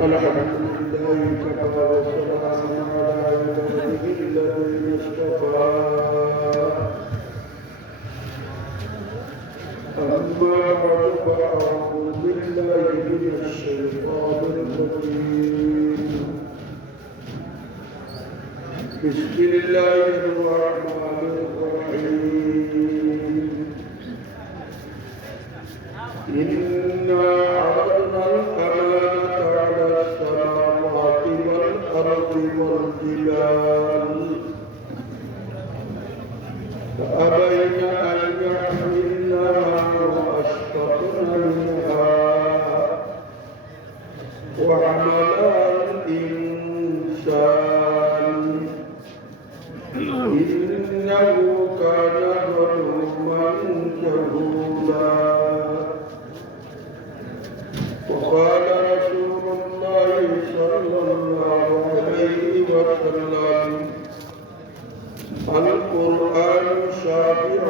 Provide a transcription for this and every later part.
الحمد لله كفى وسلام على عباده الذين اصطفى أما بعد فأعوذ بالله من الشيطان الرجيم بسم الله الرحمن الرحيم إنا عرضنا الأمانة على السماوات والأرض والجبال فأبين أن يحملنها وأشفقن منها وحملها الإنسان إنه كان ظلوما جهولا وقال رسول الله صلى الله عليه وسلم القرآن شافع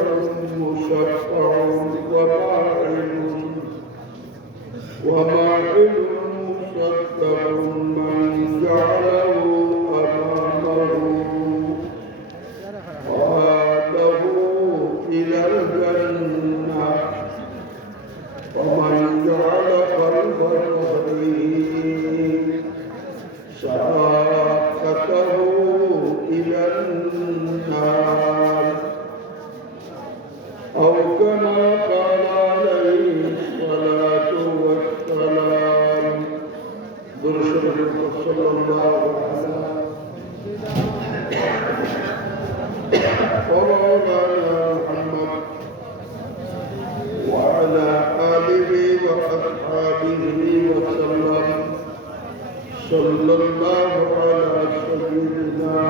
مشفع وماحل مصدق من جعله أمامه قاده إلى الجنة ومن جعل قلبه ساقته إلى النار أو كما قال عليه الصلاة والسلام برسول صلى الله عليه ومولانا محمد وعلى آله وأصحابه وسلم صلى الله على سيدنا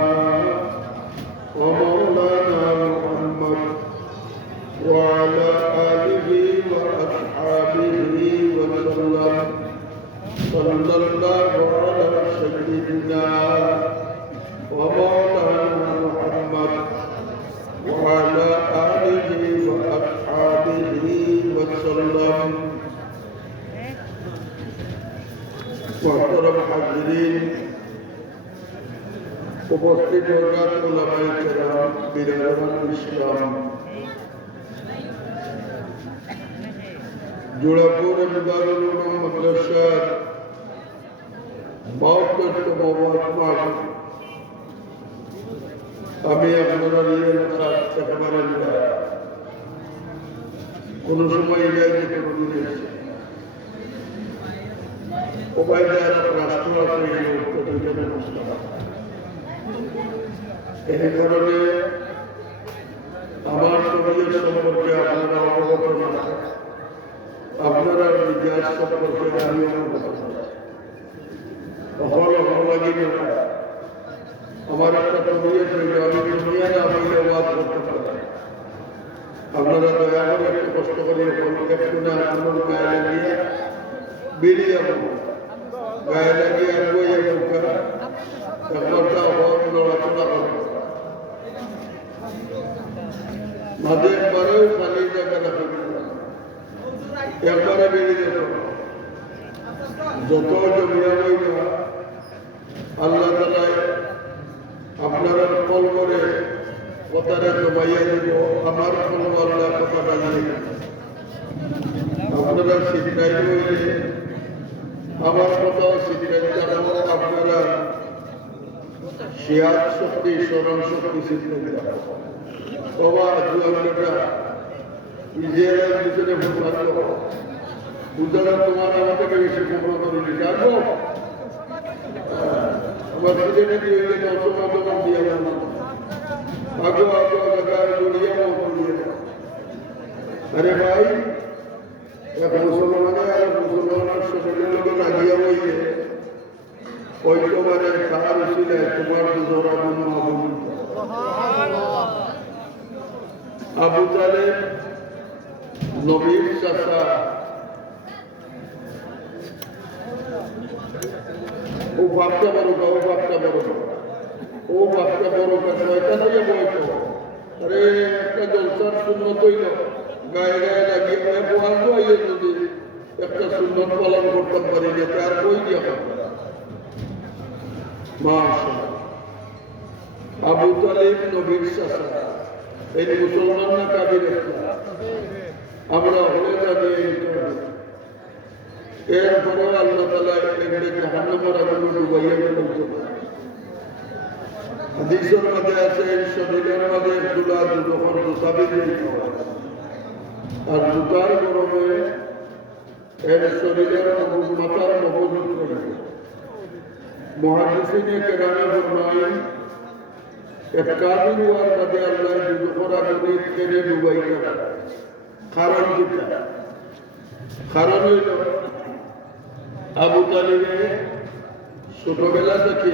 ومولانا محمد وعلى آله وأصحابه وسلم صلى الله على سيدنا ومولانا محمد وعلى آله وأصحابه وسلم محترم حاضرين উপস্থিত ওলামায়ে কেরাম বিরাদরান ইসলাম জোড়াপুর দারুল উলুম মাদ্রাসার ৭২তম ওয়াজমাহ আমি আপনারা নিয়ে একেবারে কোন সময় এলাকায় কোনো দিন এসেছি ওবায়দার রাষ্ট্র আছে এই কারণে আমার শরীর সম্পর্কে আপনারা অবগত না, আপনারা ইতিহাস সম্পর্কে আমি অবগত লাগে না। আমার একটা তবিয়ত হইল আমি দুনিয়া না হইলে ওয়াজ করতে পারি। আপনারা দয়া করে একটু কষ্ট করে একটু না আমার গায়ে লাগিয়ে বেরিয়ে যাবো, গায়ে লাগিয়ে আসবো একবারটা হওয়ার নড়াচড়া করবো মাঝে একবারেও খালি জায়গা রাখবে একবারে বেরিয়ে যেত যত জমিয়া হইল আল্লাহ তাআলা আপনারা কল করে কথাটা জমাইয়া দিব। আমার কোনো আল্লাহ কথাটা নিয়ে আপনারা শিক্ষাই হইলে আমার কথাও শিক্ষাই জানাবো। আপনারা শিয়াদ শক্তি স্মরণ শক্তি শিক্ষাই বাবা জুয়ানটা ইসরায়েলের পিছনে ভোট বুঝলাম তোমার আমার থেকে বেশি প্রমাণ করে জানবো আমার পিছনে দিয়ে অসমাধান দিয়ে গেল আগো আগো জায়গায় জড়িয়ে আরে ভাই এক মুসলমানের আর মুসলমানের শরীরের লোকে লাগিয়ে বইয়ে ওই তোমারে তার ছিল তোমার দুজোড়া আবু তালেব নবীর চাচা ও বাপটা বড় ও বাপটা বড় ও বাপটা বড় শয়তান হয়ে বইতো। আরে একটা জলসার শূন্য তৈল গায়ে গায়ে লাগিয়ে বহাল আইয়ে যদি একটা সুন্নত পালন করতে পারি যে তার কই দিয়া মাশাআল্লাহ। আবু তালিব নবীর চাচা, এই মুসলমান না কাফির? আমরা হলে জানি এরপরেও আল্লাহ তাআলা এগুলো জাহান্নামের আগুনে ডুবাইয়া ফেলতে পারে। হাদিসের মধ্যে আছে শরীরের মধ্যে দুলা দুদখর দুসাবি আর জুতার গরমে এর শরীরের মাথার মগজ করে। মুহাদ্দিসিনে কেরামে ফরমায়েন এক কাফির হওয়ার বাদে আল্লাহ দুদখর আগুনে কেড়ে ডুবাইয়া কারণ কিটা? কারণ হইল আবু তালিবের ছোটবেলা থেকে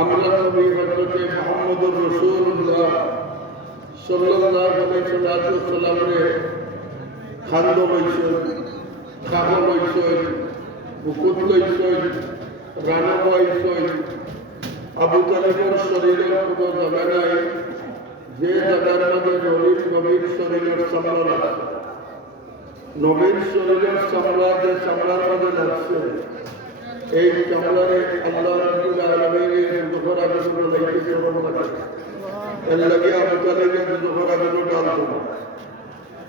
আমরা নবী হযরত মুহাম্মদুর রাসূলুল্লাহ সাল্লাল্লাহু আলাইহি ওয়াসাল্লামের খান্দ লইছেন, খাহ লইছেন, বুকুত লইছেন, রানা লইছেন। আবু তালিবের শরীরের কোনো জায়গা নাই যে জায়গার মধ্যে নবীর শরীরের চামড়া লাগছে। নবীর শরীরের চামড়া যে চামড়ার মধ্যে লাগছে, এই চামড়ারে আল্লাহ রাব্বুল আলামিনের দুঃখর আগুনে লাইতে করব না। এর লাগে আবু তালিবের দুঃখর আগুনে ডালতো না।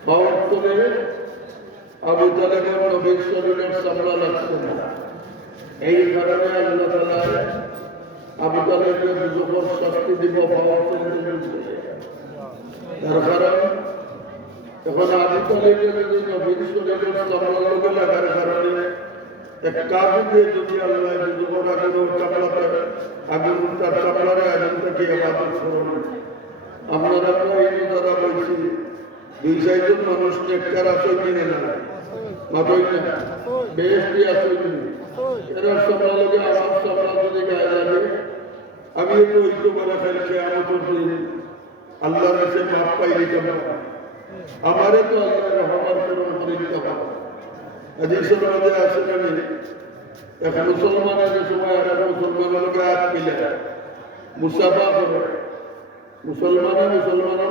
পাওয়ার তবে আবু তালিবের নবীর শরীরের চামড়া লাগছে না। এই কারণে আল্লাহ তাআলা আবু তালিবের দুঃখর শাস্তি দিব পাওয়ার তবে। তার কারণ এখন আবু তালিবের যদি নবীর শরীরের চামড়া লগে লাগার কারণে এক কাফির যদি আল্লাহ দুঃখর আগুনে চামড়াতে আগুন তার চামড়ারে আগুন থেকে ইবাদত করুন। আপনারা এই দ্বারা বলছি দুই চারজন মানুষ নেককার আছে কিনে না মাতই না বেশ দিয়ে আছে এরা চামড়া লগে আমার চামড়া যদি গায়ে লাগে আমি একটু ঐক্য করে ফেলছি আমার আল্লাহর কাছে মাপ পাই দিতে পারি। আমারে তো আল্লাহ রহমান করুন করে দিতে পারে। হাদিসের মধ্যে আছে আমি এক মুসলমানের সময় আর এক মুসলমানের লোকে হাত মিলে মুসাফা করে, মুসলমানের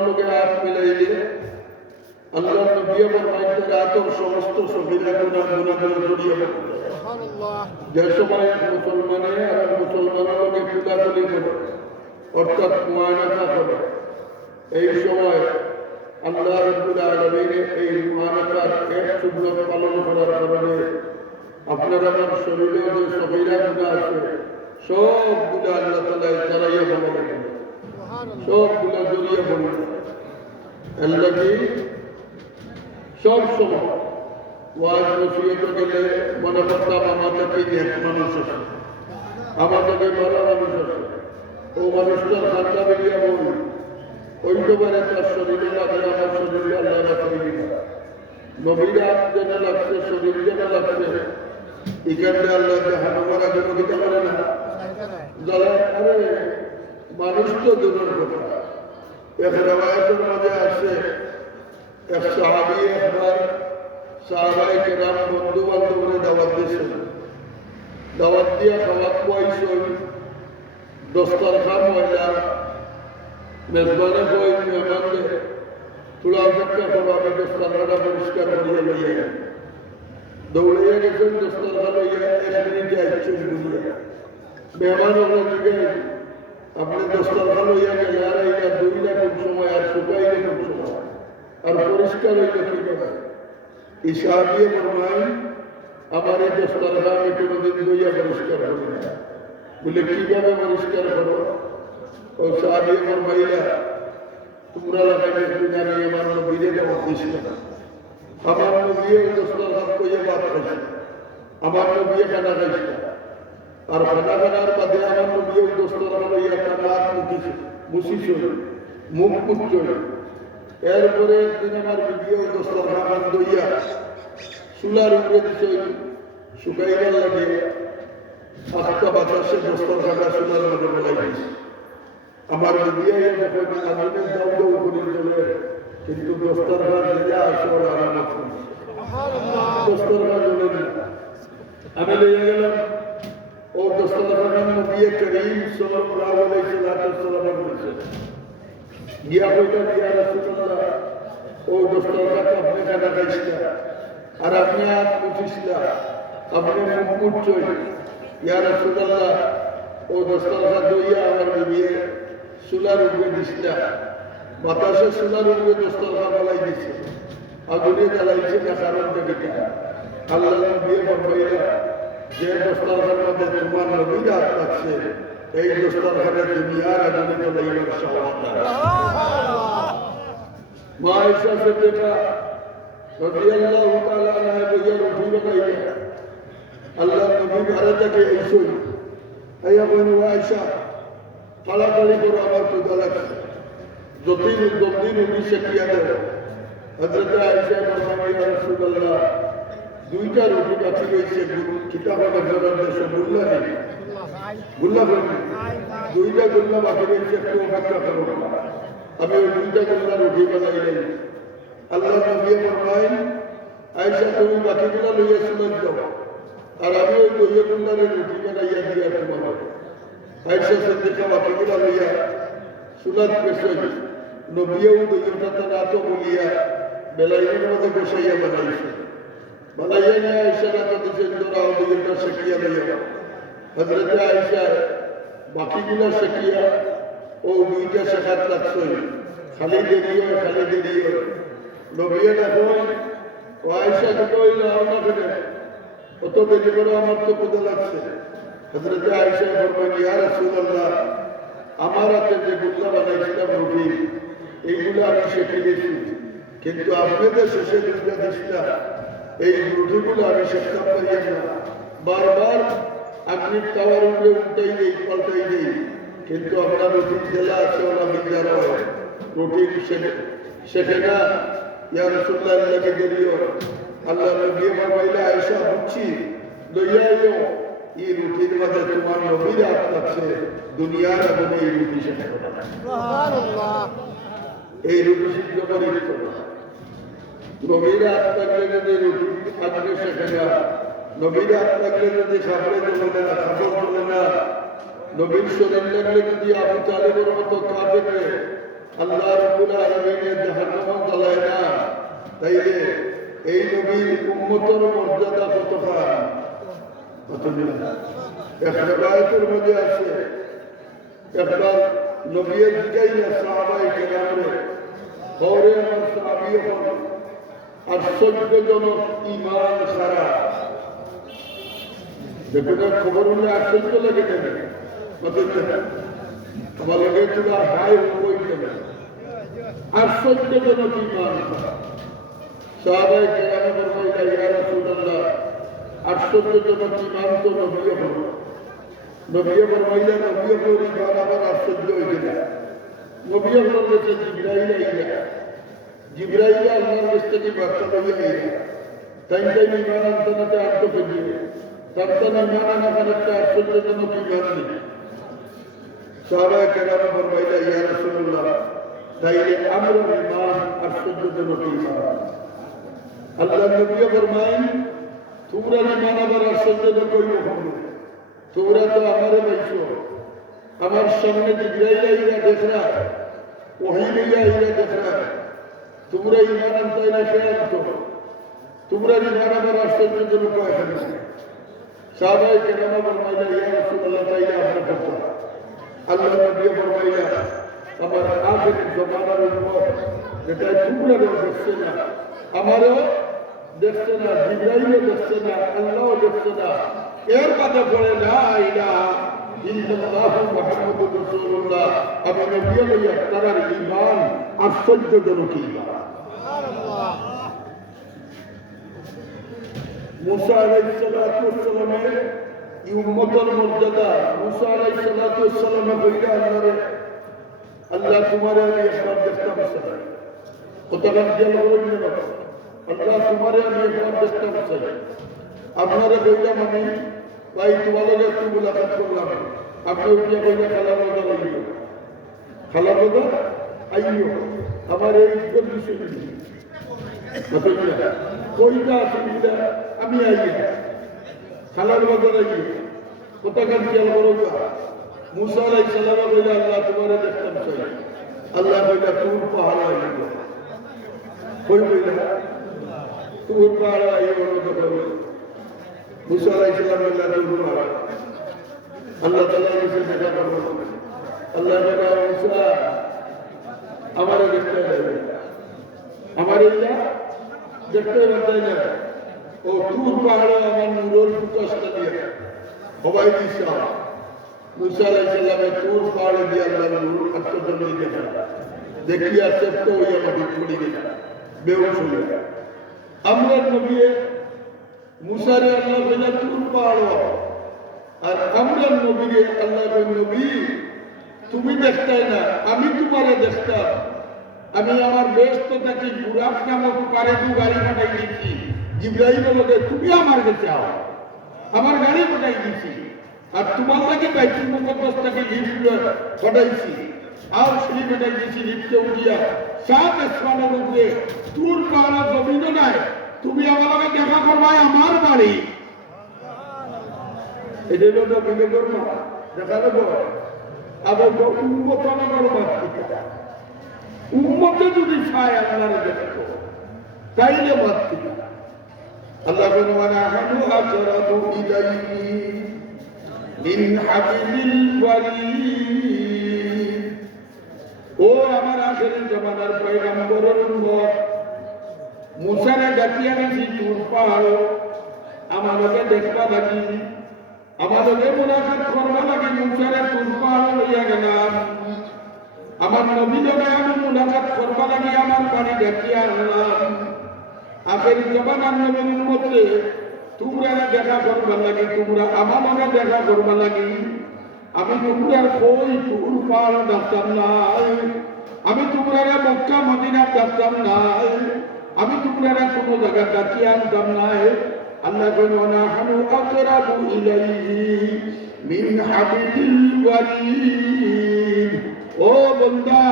লোকে হাত মিলাইলে আল্লাহ নবী ফরমায়েন রাতের সমস্ত সগীরা গুনাহ জড়িয়ে পড়ে। যে সময় মুসলমানে আর মুসলমানের লোকে কুলাকুলি করে অর্থাৎ মুআনাকা করে, এই সময় আল্লাহ রাব্বুল আলামিনের এই মুআনাকার এক সুন্নাত পালন করার কারণে আপনার আমার শরীরে যে সগীরা গুনাহ আছে সবগুলো আল্লাহ তাআলা জ্বালাইয়া ফেলেন, সবগুলো জড়িয়ে পড়ে। আল্লাহ কি সব সময় ওয়াজ নসিহত গেলে মনে করতাম আমাদেরকে এক মানুষ আছে, আমাদেরকে ভালো মানুষ আছে, ও মানুষটার ঠান্ডা বেরিয়ে বল ঐক্যবারে তার শরীরে লাগে আমার শরীরে আল্লাহ রাখি নবীরা যেন লাগছে শরীর যেন লাগছে এখানে আল্লাহ হানুমারা যেন দিতে পারে না জ্বালা। আরে মানুষ তো দূরের কথা। এক রেওয়ায়াতের মাঝে আসে এক সাহাবী একবার সাহাবায়ে কেরাম বন্ধু বান্ধবরে দাওয়াত দিয়েছেন, দাওয়াত দিয়া খাওয়াত পাইছেন, দস্তরখান ময়লা মেজবানে বই মেহমানদের তোলা অপেক্ষা করো, আমি দস্তরখানা পরিষ্কার করিয়া লইয়া দৌড়াইয়া গেছেন, দস্তরখানা লইয়া 1 মিনিটে আসছেন ঘুরিয়া। মেহমান ওগুলো দিকে আপনি দস্তরখানা লইয়া গেলে আর এইটা দুইটা কোন সময় আর শুকাইলে কোন সময় আর পরিষ্কার হইলে কিভাবে? এই সাহাবী ফরমায়েন আমার এই দস্তরখানা আমি কোনোদিন লইয়া পরিষ্কার করি না। বলে কিভাবে পরিষ্কার করো? ও সাহাবী ফরমাইলা তোমরা লাগাই একদিন আমি আমার নবীরে দেওয়া দিস না, আমার নবীয়ে দস্তরখানা কইয়া বাদ খাইছে, আমার নবীয়ে খানা খাইছে আর খানা খানার বাদে আমার নবীয়ে দস্তরখানা লইয়া তার নাক মুছিছে মুখ পুচ্ছ। এরপরে একদিন আমার নবীয়ে দস্তরখানা দইয়া চুলার উপরে দিছে শুকাইবার লাগে আস্তা বাতাসে দস্তরখানা চুলার মধ্যে বলাই দিছে। আমার নবীয়ে যখন আগুনের দাম দাও করে চলে কিন্তু দস্তরখানা দিলে আসর আরামত করছে, দস্তরখানা চলে দিল। আমি লইয়া গেলাম ও দস্তরখানা নবী করিম সাল্লাল্লাহু আলাইহি ওয়াসাল্লাম বলেছে গিয়া কইটা দিয়া রাসূলুল্লাহ ও দস্তরখানা আপনি খানা খাইছে আর আপনি আর উঠিসলা আপনি মুখ চই ইয়া রাসূলুল্লাহ ও দস্তরখান দইয়া আমার বিবিয়ে চুলার উপরে দিসলা বাতাসে চুলার উপরে দস্তরখান ফেলাই দিছে আগুনে জ্বালাইছে না কারণটা কিনা আল্লাহ নবী ফরমাইলা যে দস্তরখানের মধ্যে তোমার নবীর হাত লাগছে এই দস্তরখানে দুনিয়ার আগুনে জ্বালাইবার সাহস নাই মা আয়েশা সিদ্দিকা রাদিয়াল্লাহু তাআলা আনহা বইয়া রুটি বানাইলেন আল্লাহ নবী ঘরে থেকে এসেই আইয়া বলেন আয়েশা তাড়াতাড়ি করে আমার ক্ষুধা লাগছে যতই জলদি রুটি শেখিয়া দেয় হযরত আয়েশা বলেন ইয়া রাসূলুল্লাহ দুইটা রুটি বাকি রয়েছে কিতাবে নজরের দেশে গুল্লা নেই গুল্লা বলি দুইটা গুল্লা বাকি রয়েছে একটু অপেক্ষা করো আমি ওই দুইটা গুল্লা রুটি বানাইলেন আল্লাহ নবী ফরমাইন আয়েশা তুমি বাকিগুলা লইয়া সুনাত দাও আর আমি ওই দইয়া গুল্লারে রুটি বানাইয়া দিয়া তোমার আয়েশা সিদ্দিকা বাকিগুলা লইয়া সুনাত পেছই নবীও দইয়াটা না তো বলিয়া বেলাইনের মধ্যে বসাইয়া বানাইছে বানাইয়া নিয়ে আয়েশা রাতে দিচ্ছেন তোরাও দইয়াটা শেখিয়া লইয়া হযরত আয়েশা বাকিগুলা শেখিয়া ও দুইটা শেখাত লাগছই খালি দেরিও নবীয়ে দেখো ও আয়েশা কইল না কেন অত দেরি করে আমার তো ক্ষুধা লাগছে হযরত আয়েশা ফরমায় ইয়া রাসূলুল্লাহ আমার হাতে যে গুল্লা বানাইছিলাম রুটি এইগুলো আমি শেখে দিয়েছি কিন্তু আপনাদের শেষে দুইটা দিসটা এই রুটিগুলো আমি শেখতাম পারিয়া না বারবার আপনি তাওয়ার উপরে উল্টাই দেই পাল্টাই দেই কিন্তু আমরা রুটি জেলা আছে ওরা বিজার হয় রুটি শেখে না ইয়া রাসূলুল্লাহ আল্লাহকে দেরিও আল্লাহ নবী ফরমাইলা আয়েশা বুঝছি লইয়া আইও এই রুটির মধ্যে তোমার নবীর হাত লাগছে দুনিয়ার আগুনে এই রুটি শেখে সুবহানাল্লাহ এই রুটি সিদ্ধ করে নবীর হাত লাগলে যদি রুটি আগুনে শেখে না নবীর হাত লাগলে যদি খাবারে চলে না খাবার চলে না নবীর শরীর লাগলে যদি আবু তালেবের মতো কাফের আল্লাহ রাব্বুল আলামিনের জাহান্নাম জ্বালায় না তাইলে এই নবীর উম্মতের মর্যাদা কতখান এক রিওয়ায়াতের মধ্যে আছে একবার নবীর জিগাইলা সাহাবায়ে কেরামরে খবরে আমার সাহাবী হন আশ্চর্যজনক ঈমান খারাপ দেখুন খবর হলে আশ্চর্য লাগে কেন আমার লগে তোরা হাই হই কেন আশ্চর্যজনক ঈমান খারাপ সাহাবায়ে কেরাম ফরমাইলা ইয়া রাসূলুল্লাহ আশ্চর্যজনক ঈমান তো নবীও হল নবীও ফরমাইলা নবীও হল ঈমান আবার আশ্চর্য হইতে না নবীও বলেছে জিবরাইল আল্লাহর কাছ থেকে বার্তা লইয়া আইলা টাইম ঈমান আনতে না আনতে ফেলিয়ে তারপর ঈমান আনা একটা আশ্চর্যজনক ঈমান নেই সাহাবায়ে কেরাম ফরমাইলা ইয়া রাসূলুল্লাহ তাইলে আমরা ঈমান আশ্চর্যজনক ঈমান আল্লাহ নবী ফরমাইন তোমরা ঈমান আবার আশ্চর্যজনক হইল তোমরা তো আমারে পাইছো আমার সামনে জিবরাইল আইলা দেখরা ওহী লইয়া আইলা দেখরা তোমরা ঈমান আনতে না কে আনতো তোমরা ঈমান আবার আশ্চর্যজনক হয় সাহাবায়ে কেরাম ফরমাইলা ইয়া রাসূলুল্লাহ তাইলে আমরা করতে আল্লাহ নবী ফরমাইলা আমার আখির জামানার উম্মত যেটা তোমরা দেখছে না আমারও দেখছে না জিবরাইলও দেখছে না আল্লাহও দেখছে না এর বাদে পড়ে না ইলাহা ইল্লাল্লাহু মুহাম্মাদুর রাসূলুল্লাহ আমি নবী লইয়া তার ঈমান আশ্চর্যজনক ঈমান সুবহানাল্লাহ মুসা আলাইহিস সালাতু ওয়াস সালামের এই উম্মতের মর্যাদা মুসা আলাইহিস সালাতু ওয়াস সালামে কইলা আল্লাহ তোমারে আমি একবার দেখতাম চাই কতক্ষণ জেল করবেন না আল্লাহ তোমারে আমি একবার দেখতাম চাই আপনারা কইলাম আমি ভাই তোমাদের একটু মুলাকাত করলাম আপনি উঠিয়া কইলা খালা বাবা আইও খালা বাবা আইও আমার এই বিষয় কইটা সুবিধা আমি আইয়া খালার বাজার আইও কতক্ষণ জেল করবো মুসা আলাইহিস সালাম কইলা আল্লাহ তোমারে দেখতাম চাই আল্লাহ কইলা তুর পাহাড় আইলো কই কইলা তুর পাহাড় আইয়ে বড় কথা মুসা আলাইহিস সালামের তুর পাহাড় আল্লাহ তাআলা এসে দেখা করলো আল্লাহ বলে মুসা আমারে দেখতে যাবে আমার এইটা দেখতে পারতাই না ও তুর পাহাড়ে আমার নূরের প্রকাশটা দিয়ে সবাই দিছে মুসা আলাইহিস সালামের তুর পাহাড়ে দিয়ে আল্লাহ নূর আত্মজন্ম দেখা দেখিয়া চেপ্ত হইয়া মাটি পড়ে গেল বেহুশ হইয়া আমরা নবী মুসারে আল্লাহ বলে তুর পাহাড় আর আমরা নবীরে আল্লাহ নবী তুমি দেখতাই না আমি তোমারে দেখতাম আমি আমার ব্যস্ত থাকি বুরাক নামক পারে দু গাড়ি পাঠাই দিচ্ছি জিব্রাইল বলে তুমি আমার কাছে আও আমার গাড়ি পাঠাই দিচ্ছি আর তোমার লাগে বাইতুল মুকদ্দাস থেকে লিফট পাঠাইছি আর সিঁড়ি পাঠাই দিচ্ছি লিফটে উঠিয়া সাত আসমানের উপরে তুর পাহাড় জমিনও নাই তুমি আমার লগে দেখা করবাই আমার বাড়ি এটা হলো বিবেকের না দেখা দেবো আবার উন্মত আমার মাতৃকা উন্মতে যদি চায় আপনারা দেখো তাইলে মাতৃকা আল্লাহ মানে আহানু আচরাতু ইলাইহি মিন হাবিলিল ওয়ারিদ ও আমার আখেরের জামানার পয়গম্বরের উম্মত মুসারে ডাকিয়া নিছি তুর পাহাড় আমাকে দেখবা লাগি আমাদেরকে মুনাফাত করবা লাগি মুসারে তুর পাহাড় লইয়া গেলাম আমার নবীজনে আমি মুনাফাত করবা লাগি আমার বাড়ি ডাকিয়া আনলাম আখের জামানার নবীর উম্মতে তোমরা দেখা করবা লাগি তোমরা আমাকে দেখা করবা লাগি আমি তোমরা কই তুর পাহাড় ডাকতাম নাই আমি তোমরা মক্কা মদিনা ডাকতাম নাই আমি তোমরা কোনো জায়গা ডাকিয়ে আনতাম নাই আল্লাহ নাহনু আকরাবু ইলাইহি মিন হাবিলিল ওয়ারিদ ও বান্দা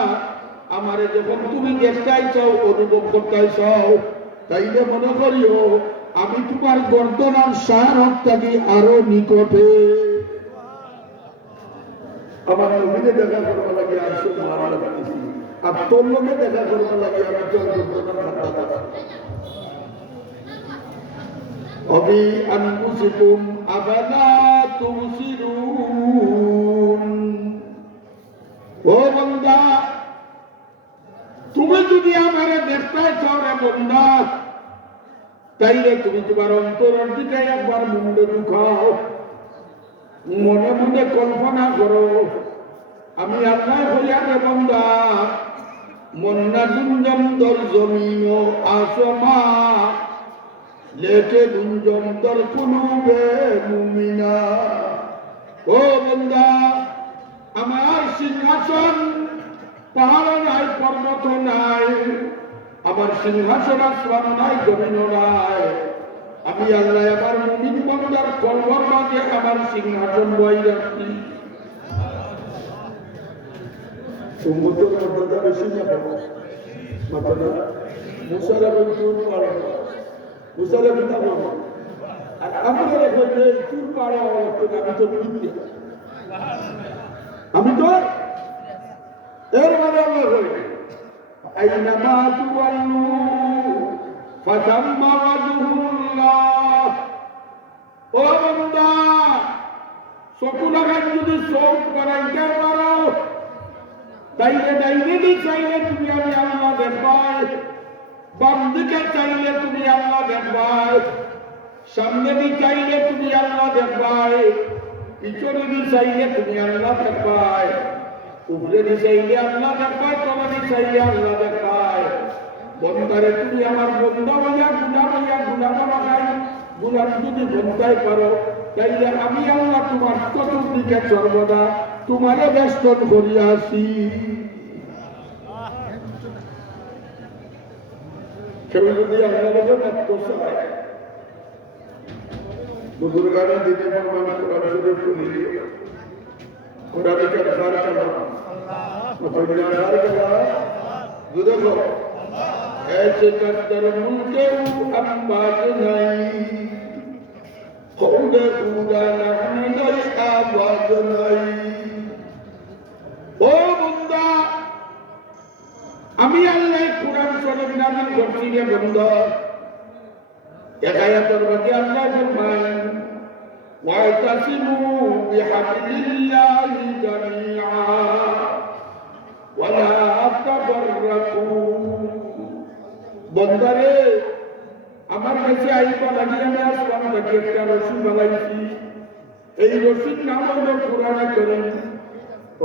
আমারে যখন তুমি দেখতাই চাও অনুভব করতাই চাও তাইলে মনে করিও আমি তোমার গর্দনার সারক থাকি আরো নিকটে আমার নবীকে দেখা করবা লাগে আসো মারা লাগতেছি আর তোর লোকে দেখা করবা লাগে আমি তোর গর্দনার হাতটা অবি আনফুসিকুম আফালা তুবসিরুন ও বান্দা তুমি যদি আমারে দেখতে চাও রে বান্দা তাইলে তুমি তোমার অন্তরের দিকে একবার মুন্ডে ঢুকাও মনে মনে কল্পনা করো আমি আল্লাহ হইয়া রে বান্দা মন্না গুঞ্জম দর জমিন আসমা লেকে গুঞ্জম দর কুলুবে মুমিনা ও বান্দা আমার সিংহাসন পাহাড় নাই পর্বত নাই আমার সিংহাসন আসমান নাই জমিন নাই আমি আল্লাহ আমার মুমিন বান্দার কলবর মাঝে আমার সিংহাসন বই রাখছি উম্মতের মর্যাদা বেশি না মাত্র মুসারা বলতুর পাড়া মুসারা বিনা আর আমরা বলতে তুর পাড়া আমি তো আমি তো এর মানে আল্লাহ বলে আইনামা তুওয়াল্লু ফাতাম্মা ওয়াজহুল্লাহ ও বান্দা সকলাগান যদি চোখ বানাইতে পারো তাইলে ডাইনে দি চাইলে তুমি আমি আল্লাহ দেখবাই বাম দিকে চাইলে তুমি আল্লাহ দেখবাই সামনে দি চাইলে তুমি আল্লাহ দেখবাই পিছনে দি চাইলে তুমি আল্লাহ দেখবাই উপরে দি চাইলে আল্লাহ দেখবাই তলে দি চাইলে আল্লাহ দেখবাই বন্দারে তুমি আমার বন্ধা হইয়া গুণা বানাই গুণা যদি বন্ধাই পারো তাইলে আমি আল্লাহ তোমার চতুর্দিকে সর্বদা তোমারে বেষ্টন করিয়া আসি কেউ যদি আপনাদের মাত্র চায় বুজুর্গানে দিনে ফরমান কোরআন শরীফ শুনি কোরআনে কারবার করা মতনা কার করা দুটো ऐसे कदर मुल्के अंबाज नहीं खौदे उड़ा नहीं नहीं आवाज नहीं ओ बंदा আমি আল্লাহ কোরআন শরীফ নাযিল করছি রে বান্দা এক আয়াতের মধ্যে আল্লাহ ফরমান ওয়াতাসিমু বিহাবলিল্লাহি জামিআ ওয়ালা তাফাররাকু। বন্দারে আমার কাছে আইবা লাগি আমি আসলাম নাকি একটা রশি বানাইছি, এই রশির নাম হলো কোরআনে কারীম।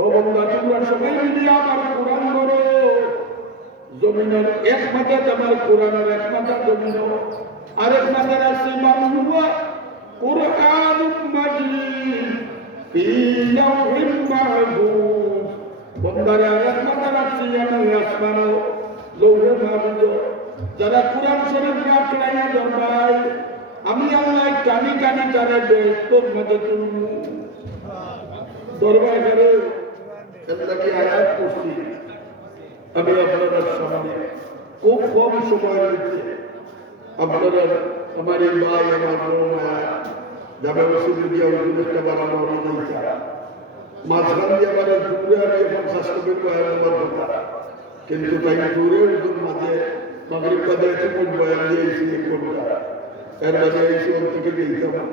ও বন্দা তোমরা সবাই মিলে আমার কোরআন ধরো, জমিনের এক মাথা আমার কোরআনের এক মাথা জমিন, আরেক মাথার আছে মামুয়া কুরআনুম মাজিদ ফি লাওহিল মাহফুজ। বন্দারে আরেক মাথার আছে আমি আসমান লৌহে মাহফুজ। যারা কোরআন শরীফ রাখলাইয়া দরবার আমি আল্লাহ টানি টানি তারে বেহেশতের মধ্যে তুলব। দরবার করে এটাকে আয়াত করছি আমি আপনাদের সামনে খুব কম সময়ের মধ্যে আপনারা আমার এই ভাই আমার বোন যাবে ওসিলিয়া ওদের একটা বানানো অনুযায়ী মাঝখান দিয়ে আমার দূরে আমি এখন স্বাস্থ্য আমার কথা, কিন্তু তাই দূরে ওদের মাঝে মাগরিব কাদে এসে কোন বয়ান দিয়েছি কোনটা এর মাঝে এসে ওর থেকে দিয়েছিলাম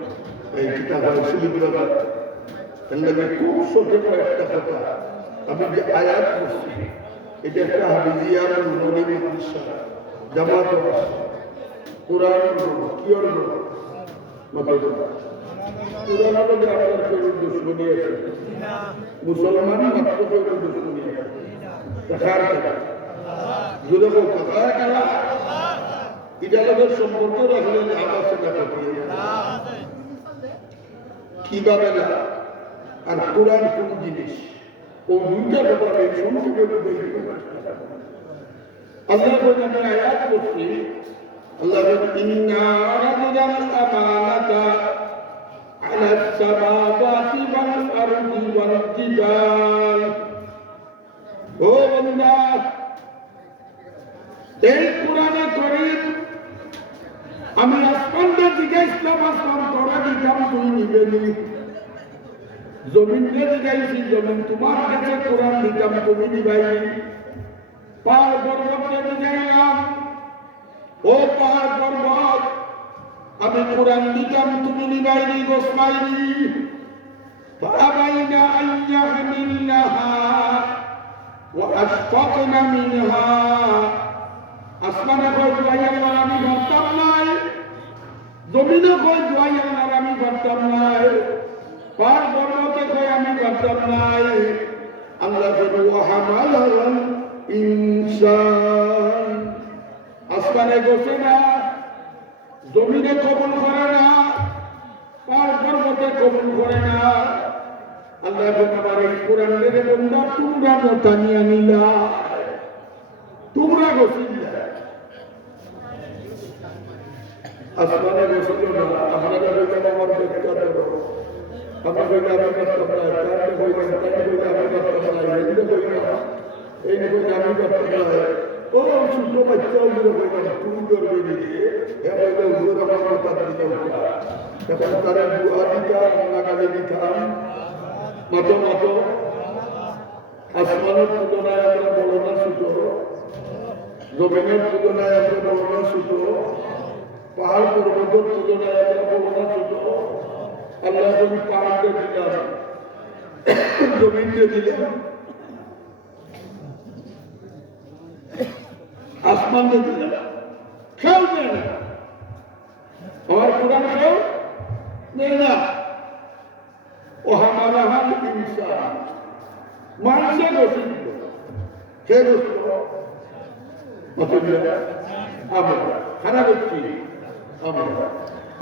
এই কিতাব ওসিলিয়া এর খুব ছোট একটা কথা আমি যে আয়াত করছি এটা একটা হাবিজিয়ার মনির বিশ্বাস জামাত কোরআন কিয়র কোরআন মধ্যে আপনার কেউ দুশ্মনী আছে, মুসলমান মাত্র কেউ দুশ্মনী আছে দেখার কথা যদি কেউ কথা খেলা এটা লোকের সম্পর্ক রাখলে লাভ আছে না কিভাবে না। আর কোরআন কোন জিনিস ও দুইটা ব্যাপারে সংক্ষেপে আল্লাহ বলেন আমি আয়াত করছি আল্লাহ বলেন ইন্না আরাদনাল আমানাতা আলাস সামাওয়াতি ওয়াল আরদি ওয়াল জিবাল। ও বান্দা এই কোরআনে কারীম আমি আসমানটা জিজ্ঞাসলাম আসমান তোরা দিতাম তুই নিবেনি, জমিনকে জিজ্ঞাসি জমিন তোমার কাছে কোরআন দিতাম তুমি দিবাইনি, পাহাড় পর্বতকে জিজ্ঞাসলাম ও পাহাড় পর্বত আমি কোরআন দিতাম তুমি নিবাইনি গোসমাইনি। فأبين أن يحملنها وأشفقن منها। আসমানে কই জুয়াই আল্লাহর আমি ধরতাম নাই, জমিনে কই জুয়াই আল্লাহর আমি ধরতাম নাই, পাহাড় পর্বতে কই আমি ধরতাম নাই। আল্লাহ বলেন ওয়া হামালাল ইনসান। আসমানে বসে না, জমিনে কবুল করে না, পাহাড় পর্বতে কবুল করে না। আল্লাহ বলেন আমার এই কোরআনের বন্দা তোমরা টানিয়া নিলা, তোমরা বসিলা আসমানে বসিল না। আপনারা বললেন আমার ব্যক্তি আমরা কইলে আমি করতাম না, তাই কইলেন তাই কইলে আমি করতাম না, এগুলো কইলাম এই কইলে আমি করতাম না। ও ছোট বাচ্চা ওগুলো কইলাম তুমি করবে দিদি এ কইলে ওগুলো আমার কথা দিতে এখন তারা দুয়া দিতাম লাগালে দিতাম মতো মতো। আসমানের তুলনায় আমরা বড় না ছোট, জমিনের তুলনায় আমরা বড় না ছোট, পাহাড় পর্বতের তুলনায় আমরা বড় না ছোট। আল্লাহ তুমি পাহাড়কে দিলাম, জমিনকে দিলাম, আসমানকে দিলাম, খেয়াল দেয় না আমার কোরআন কেউ নেই না। ও হামারা হাল ইনসান মানুষে বসে দিল, সে বসল আমরা খারাপ হচ্ছি। আমরা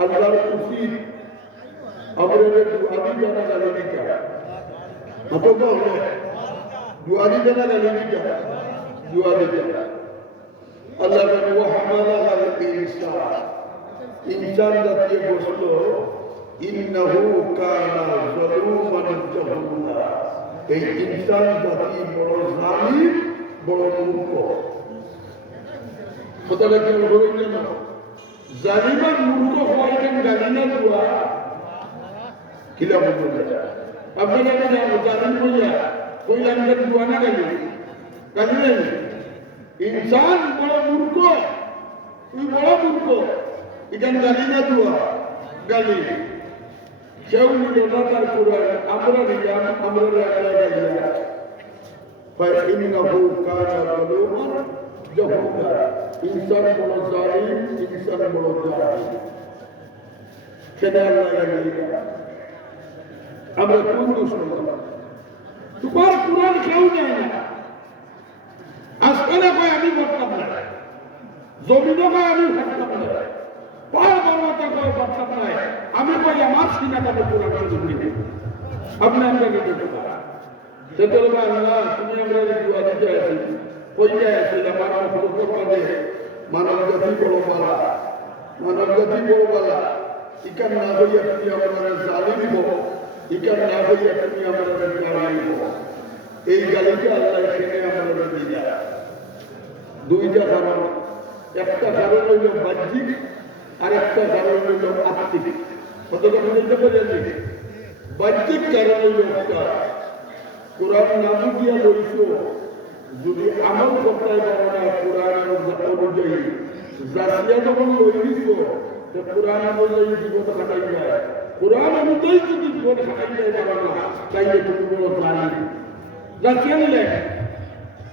আল্লাহর উচিত আমাদের দুয়াদি জানা গেল দিকা হতো হলে দুয়াদি জানা গেল দিকা দুয়াদি জানা আল্লাহ বলে ও হামালা হাল ইনসান। ইনসান জাতীয় বসল ইন্নাহু কানা যালুমান জাহুলা। এই ইনসান জাতি বড় জালিম, বড় মূর্খ। কথাটা কেউ বলবেন না জালিমান মূর্খ হয় কেন গালি না দেওয়া কিলা বলবেন আপনারা জালিম কইয়া কইলাম যে দোয়া না গালি গালি নেই। ইনসান বড় মূর্খ, তুই বড় মূর্খ। এখানে গালি না দুয়া গালি কেউ নিল না তার কোরআন আমরা নিলাম আমরা গালিয়া فإنه كان ظلوما جهولا ইনসান বড় জালিম ইনসান বড় জালিম সেটা আল্লাহ গালিয়া আমরা কোন দোষ করলাম তোমার কোরআন কেউ নেয় না আসলে কয় আমি করতাম না জমিনও কয় আমি করতাম না পার পর্বতে কয় করতাম না আমি কই আমার সিনাটাকে কোরআন জমি নেই আপনি আপনাকে দেখতে পারেন সেটা আল্লাহ তুমি আমরা দোয়া দিতে আছি কইতে আছিলাম আমার প্রকল্পে মানব জাতি বড় বালা মানব জাতি বড় বালা ইকান না হইয়া তুমি আমরা জালিম হবো ইকান না হইয়া তুমি আমরা জালিম হবো এই গালিটা আল্লাহ এখানে আমরা দিয়ে দুইটা কারণ একটা কারণ হইল বাহ্যিক আর একটা কারণ হইল আত্মিক কতটা বুঝতে পারেন বাহ্যিক কারণ হইল একটা কোরআন নাম দিয়া লইছ যদি আমল করতে পারো না কোরআন অনুযায়ী জাতিয়া যখন লইছ কোরআন অনুযায়ী জীবন খাটাই যায় কোরআন অনুযায়ী যদি জীবন খাটাই যায় পারো না তাইলে তুমি বড় জানি জাতিয়া নিলে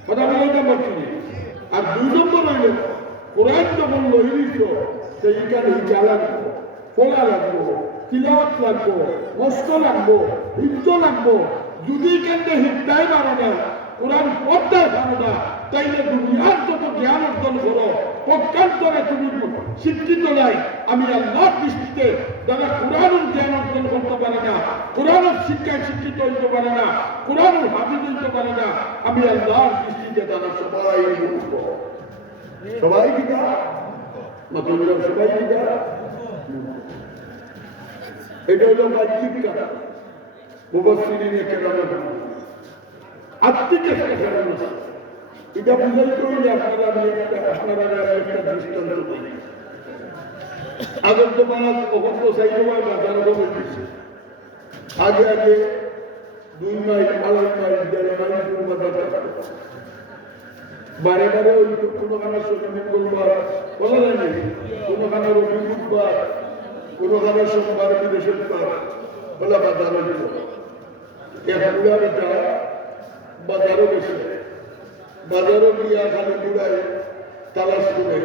কথা বলতে পারছি আর দুই নম্বর হইল কোরআন যখন লইছ সেইখানে হিজা লাগবো ফলা লাগবো তিলাওয়াত লাগবো কষ্ট লাগবো হিজ্জ লাগবো যদি কেন্দ্রে হিদ্দায় পারো না কোরআন পড়তে পারো না তাইলে দুনিয়ার যত জ্ঞান অর্জন করো পক্ষান্তরে তুমি শিক্ষিত নাই আমি আল্লাহর দৃষ্টিতে যারা কোরআনের জ্ঞান অর্জন করতে পারে না কোরআনের শিক্ষায় শিক্ষিত হইতে পারে না কোরআনের হাফিজ হইতে পারে না আমি আল্লাহর দৃষ্টিতে তারা সবাই মূর্খ সবাই কিনা মাতুল্লাহ সবাই কিনা এটা হলো বাহ্যিক কারণ মুফাসসিরিনে কেরামের আত্মিক একটা কারণ আছে এটা বুঝাইতে হইলে আপনারা একটা দৃষ্টান্ত দিই আগের তো মানুষ কখন তো সেই সময় বাজার হবে আগে আগে 2 মাইল 2.5 মাইল 1.5 মাইল দূর বাজার বারে বারে ওই কোনোখানে মঙ্গলবার বলা যায় না কোনোখানে রবি বুধবার কোনোখানে সোমবার বৃহস্পতিবার বলা বাজার হইল একটা বাজারও গেছে বাজারও গিয়া খালি বুড়ায় তালাশ করে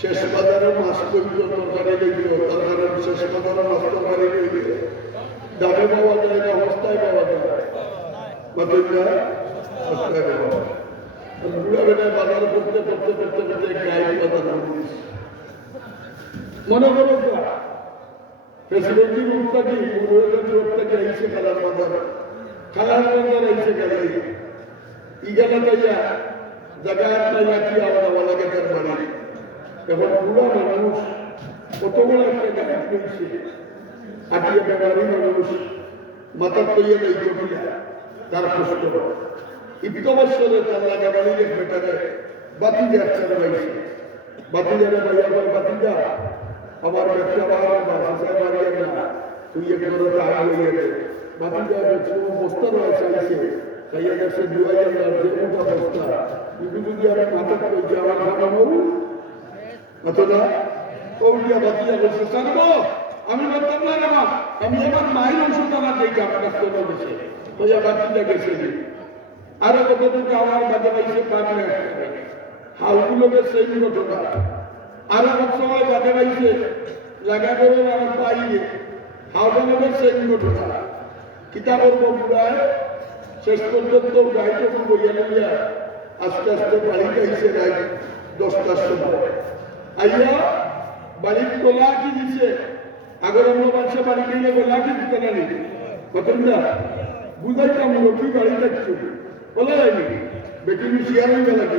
শেষ বাজারে মাছ কইল তরকারি দেখল তরকারি শেষ বাজারে মাছ তরকারি কইল দামে পাওয়া যায় না হস্তায় পাওয়া যায় হস্তায় পাওয়া যায় বুড়া বেটায় বাজার করতে করতে করতে করতে গায়ে বাজার মনে করো প্রেসিডেন্টের রূপটাকে রূপটাকে আইসে খেলার বাজার আইসে গেলাই ই গেলা তাইয়া জায়গায় পাইলা কি আওয়া লাগে তার বাড়ি এখন বুড়া মানুষ কত বড় একটা গাড়ি পেয়েছে আটিয়া বেড়ারি মানুষ মাথার তৈয়া নেই চটিয়া তার কষ্ট ইপিকবৎসরে তার লাগা বাড়ি বেটারে বাতি যাচ্ছে বাইছে বাতি যারা ভাইয়া ভাই বাতি যা আমার ব্যবসা বাড়িয়ে না তুই একটু আগ হয়ে গেছে বাতি যা বস্তা রয়েছে আইসে তাইয়া গেছে 2000 যে মোটা বস্তা কিন্তু যদি আমি মাথা কইছি আমার ভাড়া মরু অথবা কৌলিয়া বাতিয়া বলছে জানবো আমি বলতাম না রে আমি এবার মাইল ওষুধ আমার দেখি আপনার কাছে বলেছে ওইয়া বাতিটা গেছে আরো কতটুকু আমার বাজে পাইছে পারবে হাউগুলোকে সেই ঘটনা আরো কত সময় বাজে পাইছে লাগা করে আর পাইয়ে হাউগুলোকে সেই ঘটনা কিতাবের বগুড়ায় শেষ পর্যন্ত গাড়িটা বইয়া লইয়া আস্তে আস্তে বাড়িতে আইসে রাত 10টার সময় আইয়া বাড়ির তোলা কি দিছে আগের অন্য মানুষের বাড়ি গেলে গোলা কি দিতে নানি কতটা বুঝাইতাম রবি বাড়ি থাকছে বলে যায়নি বেটি শিয়ার হয়ে গেল কি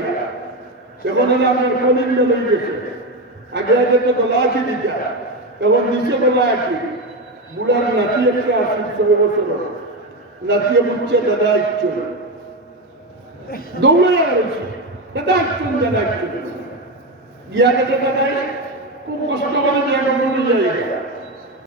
এখন আপনার কলিং লই গেছে আগে আগে তো গোলা কি দিতা এবং নিচে গোলা কি বুড়ার নাতি একটা 6 বছর নাতিয়ে বুঝছে দাদা ইচ্ছু দৌড়ে আসছে দাদা ইচ্ছু দাদা ইচ্ছু গিয়া গেছে দাদা খুব কষ্ট করে জায়গা বলে যায়